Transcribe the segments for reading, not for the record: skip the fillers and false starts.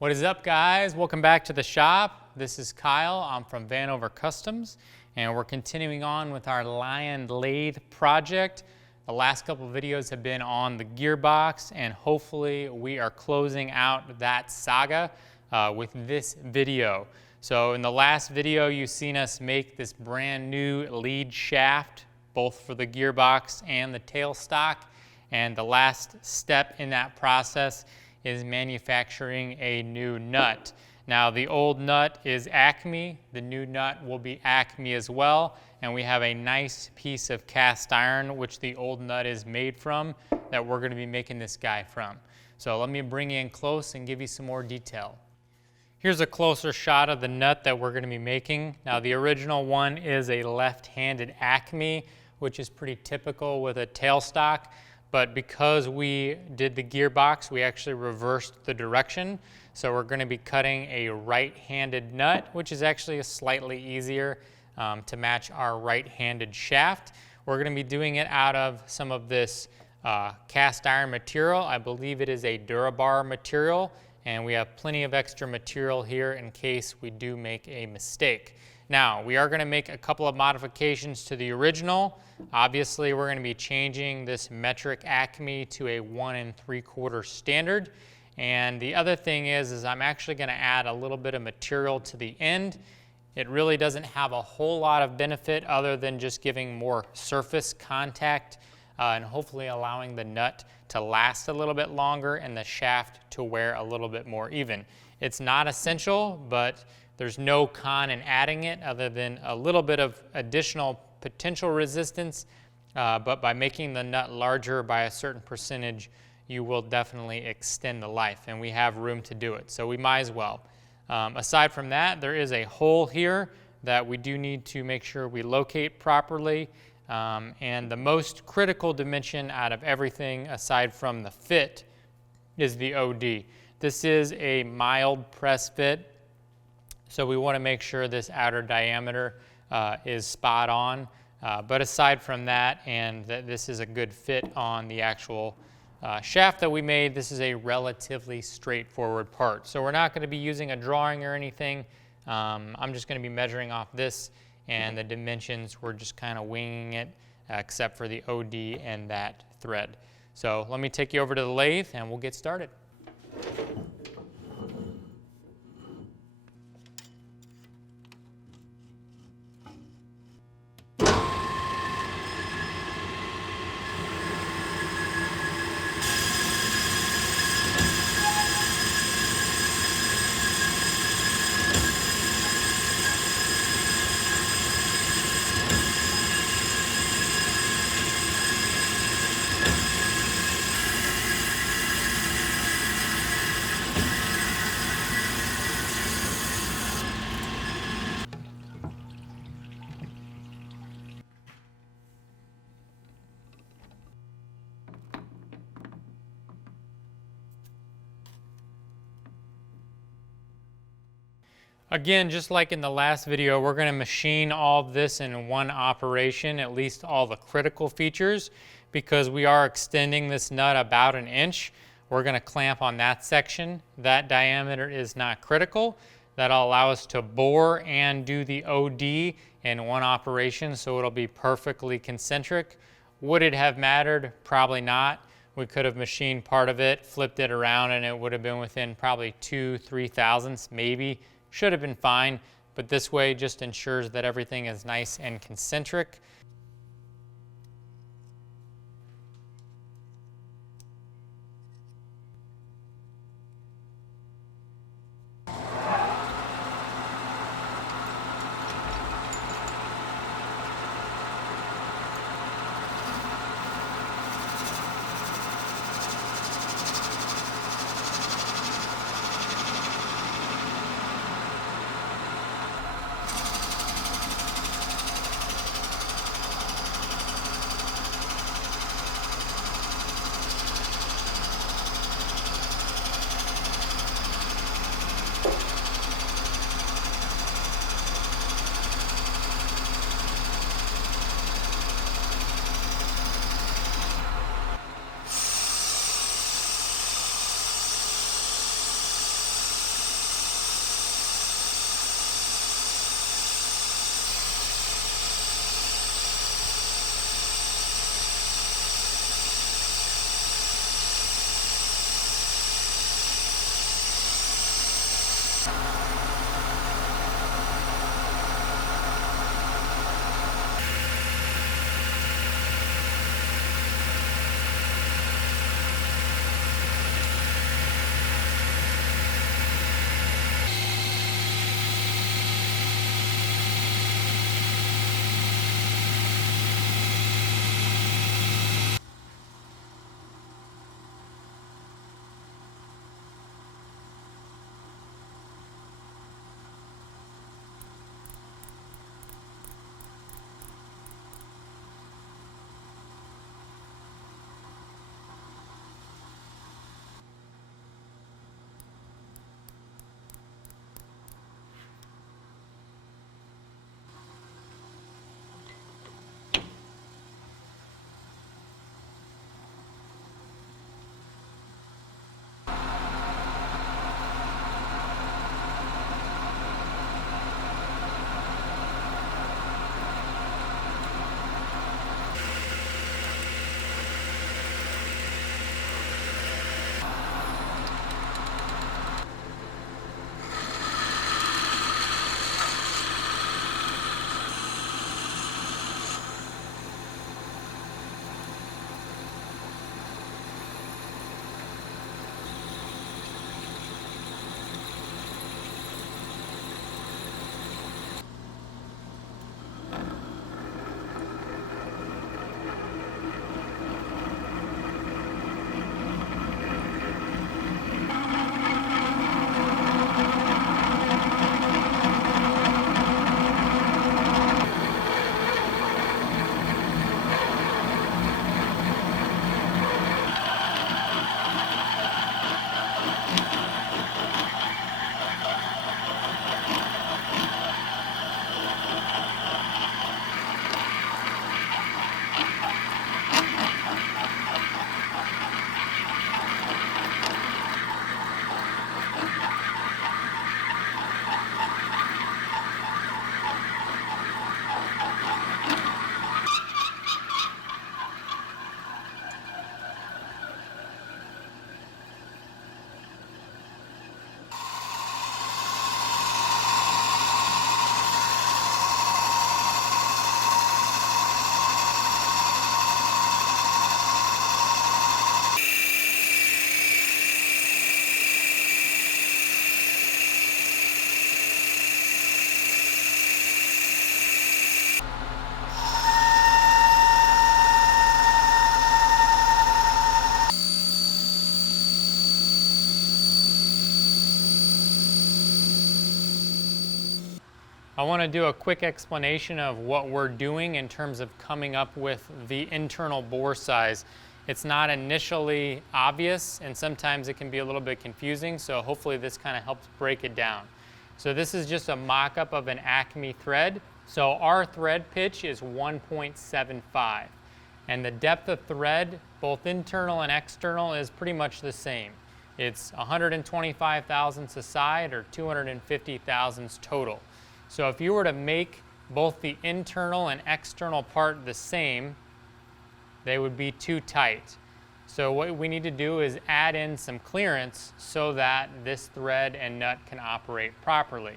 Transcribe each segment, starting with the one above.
What is up, guys? Welcome back to the shop. This is Kyle. I'm from Vanover Customs, and we're continuing on with our Lathe project. The last couple of videos have been on the gearbox, and hopefully we are closing out that saga with this video. So in the last video, you've seen us make this brand new lead shaft, both for the gearbox and the tailstock. And the last step in that process is manufacturing a new nut. Now, the old nut is Acme. The new nut will be Acme as well. And we have a nice piece of cast iron, which the old nut is made from, that we're going to be making this guy from. So let me bring you in close and give you some more detail. Here's a closer shot of the nut that we're going to be making. Now, the original one is a left-handed Acme, which is pretty typical with a tailstock. But because we did the gearbox, we actually reversed the direction. So we're going to be cutting a right-handed nut, which is actually slightly easier to match our right-handed shaft. We're going to be doing it out of some of this cast iron material. I believe it is a Durabar material, and we have plenty of extra material here in case we do make a mistake. Now, we are going to make a couple of modifications to the original. Obviously, we're going to be changing this metric Acme to a 1 3/4 standard. And the other thing is I'm actually going to add a little bit of material to the end. It really doesn't have a whole lot of benefit other than just giving more surface contact and hopefully allowing the nut to last a little bit longer and the shaft to wear a little bit more even. It's not essential, but there's no con in adding it other than a little bit of additional potential resistance, but by making the nut larger by a certain percentage, you will definitely extend the life, and we have room to do it, so we might as well. Aside from that, there is a hole here that we do need to make sure we locate properly, and the most critical dimension out of everything aside from the fit is the OD. This is a mild press fit, so we want to make sure this outer diameter is spot on. But aside from that, and that this is a good fit on the actual shaft that we made, this is a relatively straightforward part. So we're not going to be using a drawing or anything. I'm just going to be measuring off this, and the dimensions, we're just kind of winging it, except for the OD and that thread. So let me take you over to the lathe, and we'll get started. Again, just like in the last video, we're going to machine all of this in one operation, at least all the critical features, because we are extending this nut about 1 inch. We're going to clamp on that section. That diameter is not critical. That'll allow us to bore and do the OD in one operation, so it'll be perfectly concentric. Would it have mattered? Probably not. We could have machined part of it, flipped it around, and it would have been within probably 2-3 thousandths, maybe. Should have been fine, but this way just ensures that everything is nice and concentric. I want to do a quick explanation of what we're doing in terms of coming up with the internal bore size. It's not initially obvious, and sometimes it can be a little bit confusing, so hopefully this kind of helps break it down. So this is just a mock-up of an Acme thread. So our thread pitch is 1.75, and the depth of thread, both internal and external, is pretty much the same. It's 125 thousandths a side, or 250 thousandths total. So if you were to make both the internal and external part the same, they would be too tight. So what we need to do is add in some clearance so that this thread and nut can operate properly.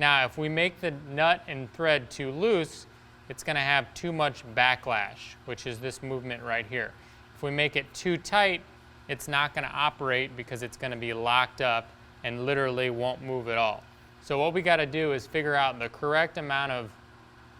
Now, if we make the nut and thread too loose, it's going to have too much backlash, which is this movement right here. If we make it too tight, it's not going to operate because it's going to be locked up and literally won't move at all. So what we got to do is figure out the correct amount of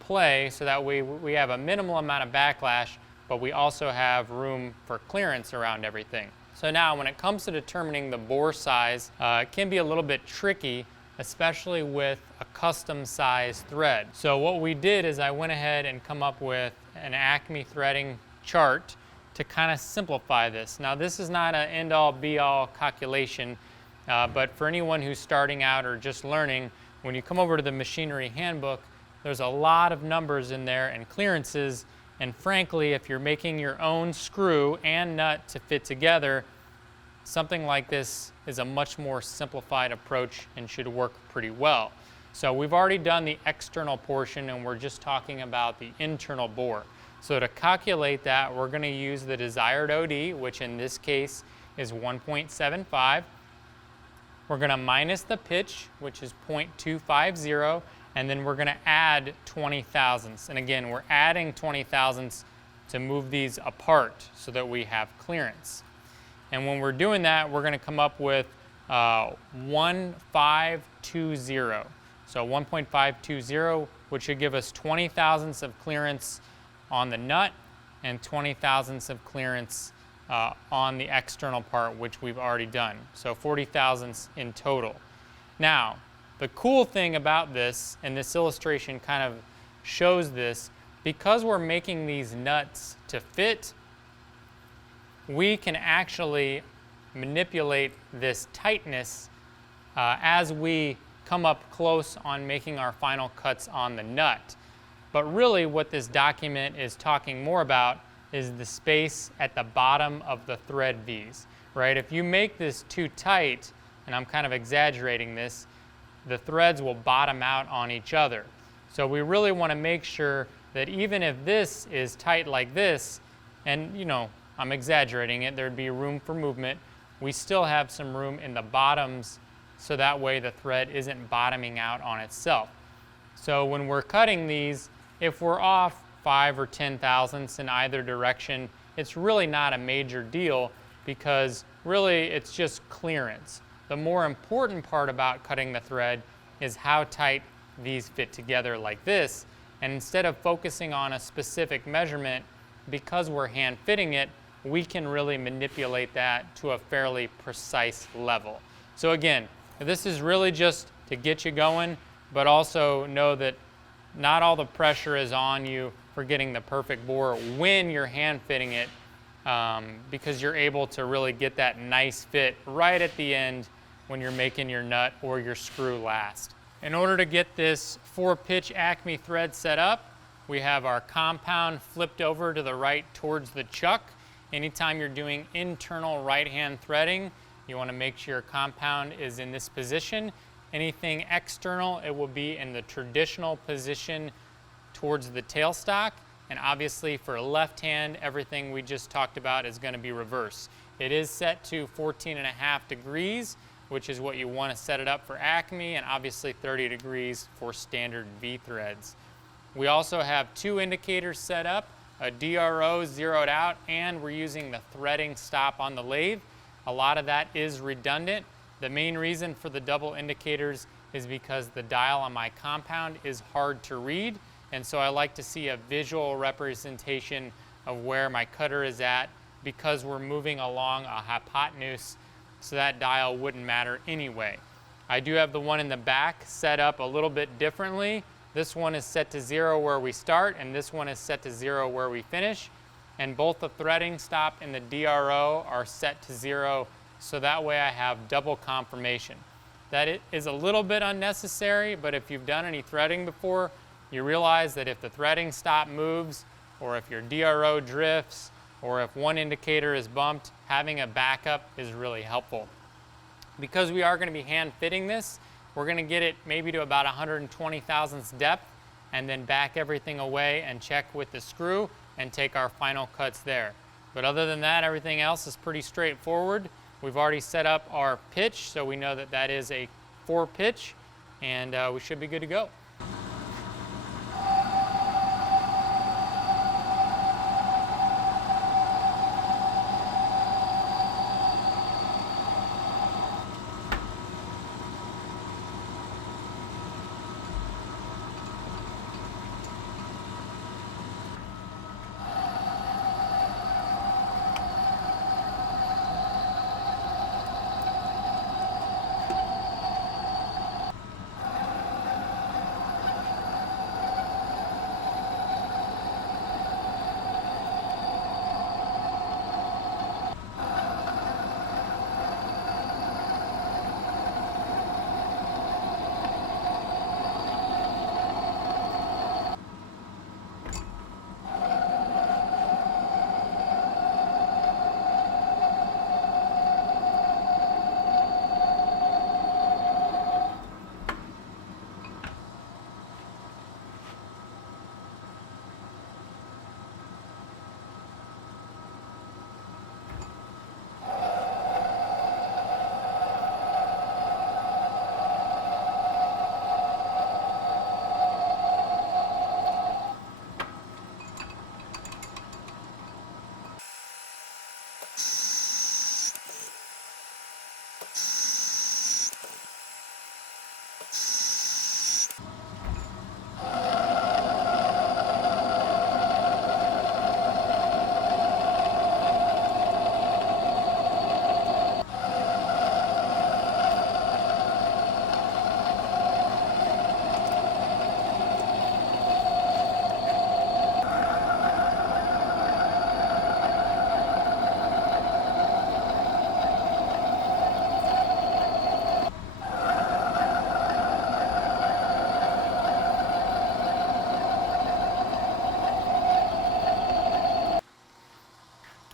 play so that we have a minimal amount of backlash, but we also have room for clearance around everything. So now when it comes to determining the bore size, it can be a little bit tricky, especially with a custom size thread. So what we did is I went ahead and come up with an Acme threading chart to kind of simplify this. Now this is not an end-all be-all calculation, but for anyone who's starting out or just learning, when you come over to the machinery handbook, there's a lot of numbers in there and clearances, and frankly, if you're making your own screw and nut to fit together, something like this is a much more simplified approach and should work pretty well. So we've already done the external portion and we're just talking about the internal bore. So to calculate that, we're going to use the desired OD, which in this case is 1.75. We're going to minus the pitch, which is 0.250, and then we're going to add 20 thousandths. And again, we're adding 20 thousandths to move these apart so that we have clearance. And when we're doing that, we're going to come up with 1.520. So 1.520, which should give us 20 thousandths of clearance on the nut and 20 thousandths of clearance on the external part, which we've already done. So 40 thousandths in total. Now, the cool thing about this, and this illustration kind of shows this, because we're making these nuts to fit, we can actually manipulate this tightness as we come up close on making our final cuts on the nut. But really what this document is talking more about is the space at the bottom of the thread V's, right? If you make this too tight, and I'm kind of exaggerating this, the threads will bottom out on each other. So we really want to make sure that even if this is tight like this, and you know, I'm exaggerating it, there'd be room for movement, we still have some room in the bottoms so that way the thread isn't bottoming out on itself. So when we're cutting these, if we're off 5 or 10 thousandths in either direction, it's really not a major deal because really it's just clearance. The more important part about cutting the thread is how tight these fit together like this. And instead of focusing on a specific measurement, because we're hand fitting it, we can really manipulate that to a fairly precise level. So again, this is really just to get you going, but also know that not all the pressure is on you for getting the perfect bore when you're hand fitting it, because you're able to really get that nice fit right at the end when you're making your nut or your screw last. In order to get this 4-pitch Acme thread set up, we have our compound flipped over to the right towards the chuck. Anytime you're doing internal right-hand threading, you want to make sure your compound is in this position. Anything external, it will be in the traditional position towards the tailstock. And obviously for left hand, everything we just talked about is going to be reverse. It is set to 14.5 degrees, which is what you want to set it up for Acme, and obviously 30 degrees for standard V threads. We also have 2 indicators set up, a DRO zeroed out, and we're using the threading stop on the lathe. A lot of that is redundant. The main reason for the double indicators is because the dial on my compound is hard to read, and so I like to see a visual representation of where my cutter is at because we're moving along a hypotenuse, so that dial wouldn't matter anyway. I do have the one in the back set up a little bit differently. This one is set to 0 where we start, and this one is set to 0 where we finish. And both the threading stop and the DRO are set to 0, so that way I have double confirmation. That is a little bit unnecessary, but if you've done any threading before, you realize that if the threading stop moves, or if your DRO drifts, or if one indicator is bumped, having a backup is really helpful. Because we are going to be hand fitting this, we're going to get it maybe to about 120 thousandths depth, and then back everything away and check with the screw and take our final cuts there. But other than that, everything else is pretty straightforward. We've already set up our pitch, so we know that that is a 4 pitch, and we should be good to go.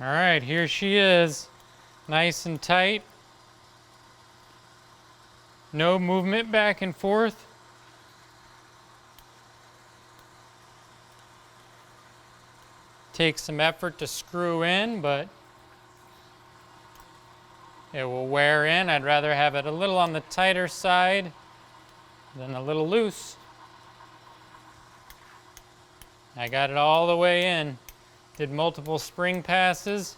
All right, here she is, nice and tight. No movement back and forth. Takes some effort to screw in, but it will wear in. I'd rather have it a little on the tighter side than a little loose. I got it all the way in. Did multiple spring passes.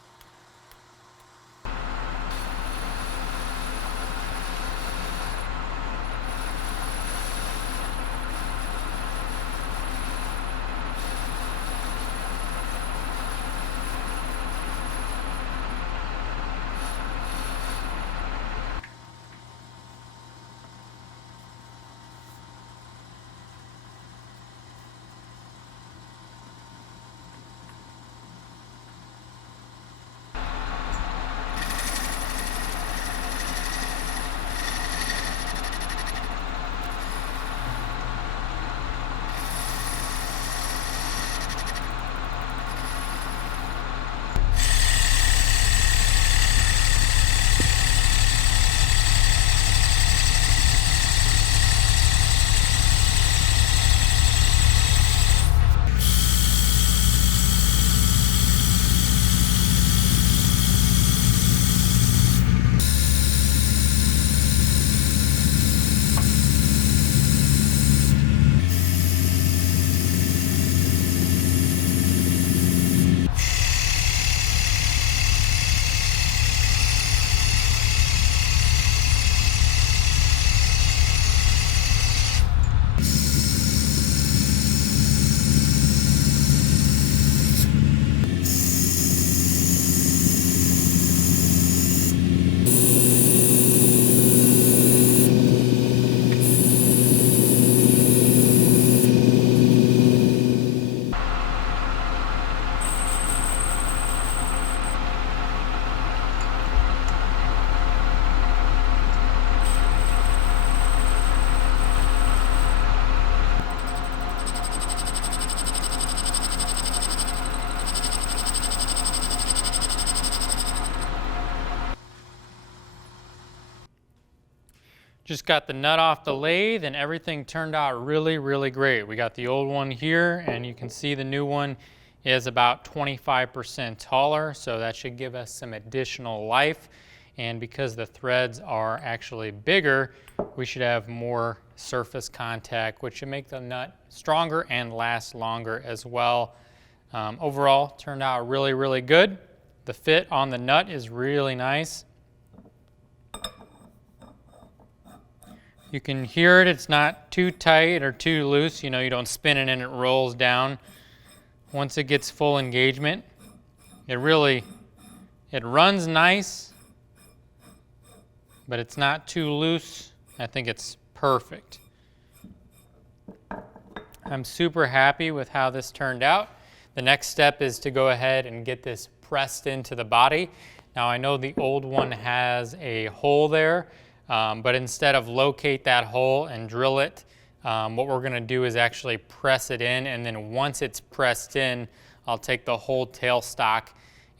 Just got the nut off the lathe and everything turned out really, really great. We got the old one here and you can see the new one is about 25% taller, so that should give us some additional life. And because the threads are actually bigger, we should have more surface contact, which should make the nut stronger and last longer as well. Overall, turned out really, really good. The fit on the nut is really nice. You can hear it, it's not too tight or too loose. You know, you don't spin it and it rolls down. Once it gets full engagement, it runs nice, but it's not too loose. I think it's perfect. I'm super happy with how this turned out. The next step is to go ahead and get this pressed into the body. Now I know the old one has a hole there, but instead of locate that hole and drill it, what we're gonna do is actually press it in, and then once it's pressed in, I'll take the whole tailstock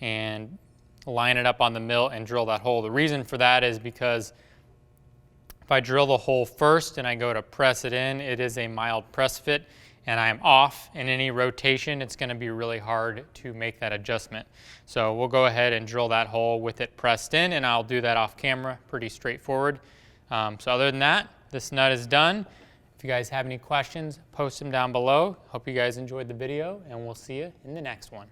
and line it up on the mill and drill that hole. The reason for that is because if I drill the hole first and I go to press it in, it is a mild press fit and I'm off in any rotation. It's gonna be really hard to make that adjustment. So we'll go ahead and drill that hole with it pressed in, and I'll do that off camera, pretty straightforward. So other than that, this nut is done. If you guys have any questions, post them down below. Hope you guys enjoyed the video and we'll see you in the next one.